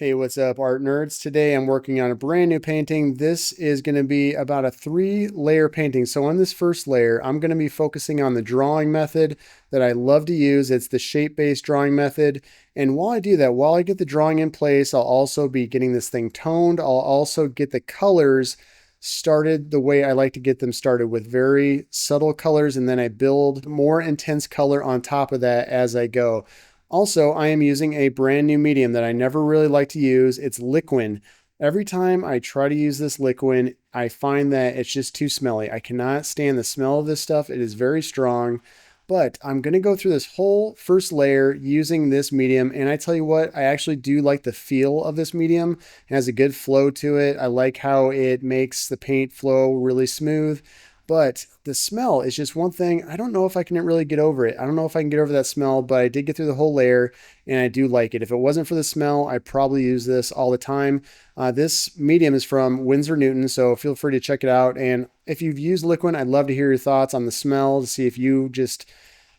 Hey, what's up, art nerds? Today I'm working on a brand new painting. This is going to be about a 3-layer painting. So on this first layer, I'm going to be focusing on the drawing method that I love to use. It's the shape-based drawing method. And while I do that, while I get the drawing in place, I'll also be getting this thing toned. I'll also get the colors started the way I like to get them started, with very subtle colors, and then I build more intense color on top of that as I go. Also, I am using a brand new medium that I never really like to use. It's liquid. Every time I try to use this liquid, I find that it's just too smelly. I cannot stand the smell of this stuff. It is very strong, but I'm going to go through this whole first layer using this medium. And I tell you what, I actually do like the feel of this medium. It has a good flow to it. I like how it makes the paint flow really smooth. But the smell is just one thing. I don't know if I can really get over it. I don't know if I can get over that smell, but I did get through the whole layer and I do like it. If it wasn't for the smell, I'd probably use this all the time. This medium is from Winsor Newton, so feel free to check it out. And if you've used liquid, I'd love to hear your thoughts on the smell, to see if you just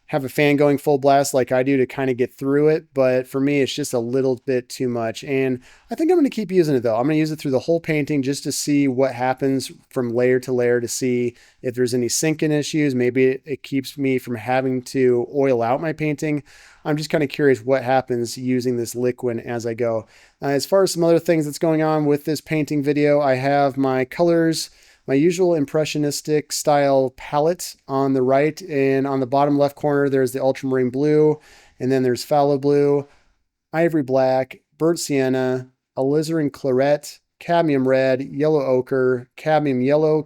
have a fan going full blast like I do to kind of get through it. But for me, it's just a little bit too much. And I think I'm going to keep using it though. I'm going to use it through the whole painting just to see what happens from layer to layer, to see if there's any sinking issues. Maybe it keeps me from having to oil out my painting. I'm just kind of curious what happens using this liquid as I go. As far as some other things that's going on with this painting video, I have my colors, my usual impressionistic style palette on the right, and on the bottom left corner there's the ultramarine blue, and then there's phthalo blue, ivory black, burnt sienna, alizarin claret, cadmium red, yellow ochre, cadmium yellow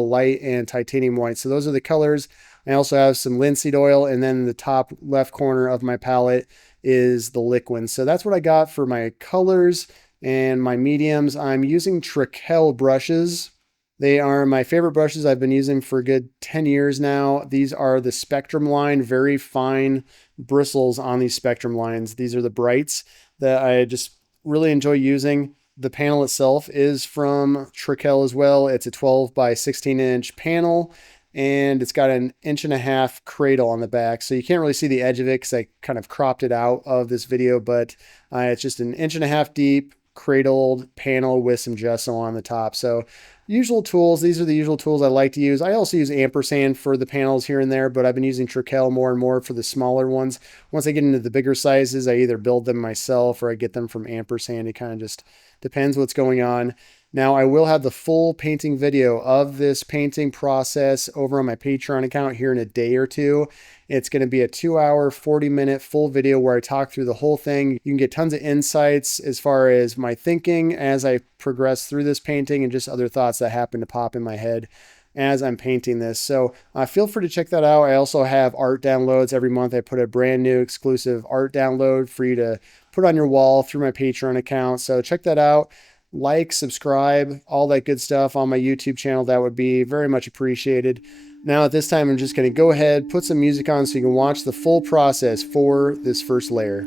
light, and titanium white. So those are the colors. I also have some linseed oil, and then the top left corner of my palette is the liquid. So that's what I got for my colors and my mediums. I'm using Trekell brushes. They are my favorite brushes. I've been using for a good 10 years now. These are the Spectrum line, very fine bristles on these Spectrum lines. These are the brights that I just really enjoy using. The panel itself is from Trekell as well. It's a 12 by 16 inch panel, and it's got an 1.5 inch cradle on the back. So you can't really see the edge of it because I kind of cropped it out of this video, but it's just an 1.5 inch deep cradled panel with some gesso on the top. So usual tools. These are the usual tools I like to use. I also use ampersand for the panels here and there, but I've been using Trekell more and more for the smaller ones. Once I get into the bigger sizes, I either build them myself or I get them from ampersand. It kind of just depends what's going on. Now, I will have the full painting video of this painting process over on my Patreon account here in a day or two. It's going to be a 2-hour, 40-minute full video where I talk through the whole thing. You can get tons of insights as far as my thinking as I progress through this painting, and just other thoughts that happen to pop in my head as I'm painting this. So feel free to check that out. I also have art downloads. Every month I put a brand new exclusive art download for you to put on your wall through my Patreon account. So check that out. Like, subscribe, all that good stuff on my YouTube channel. That would be very much appreciated. Now at this time, I'm just going to go ahead, put some music on so you can watch the full process for this first layer.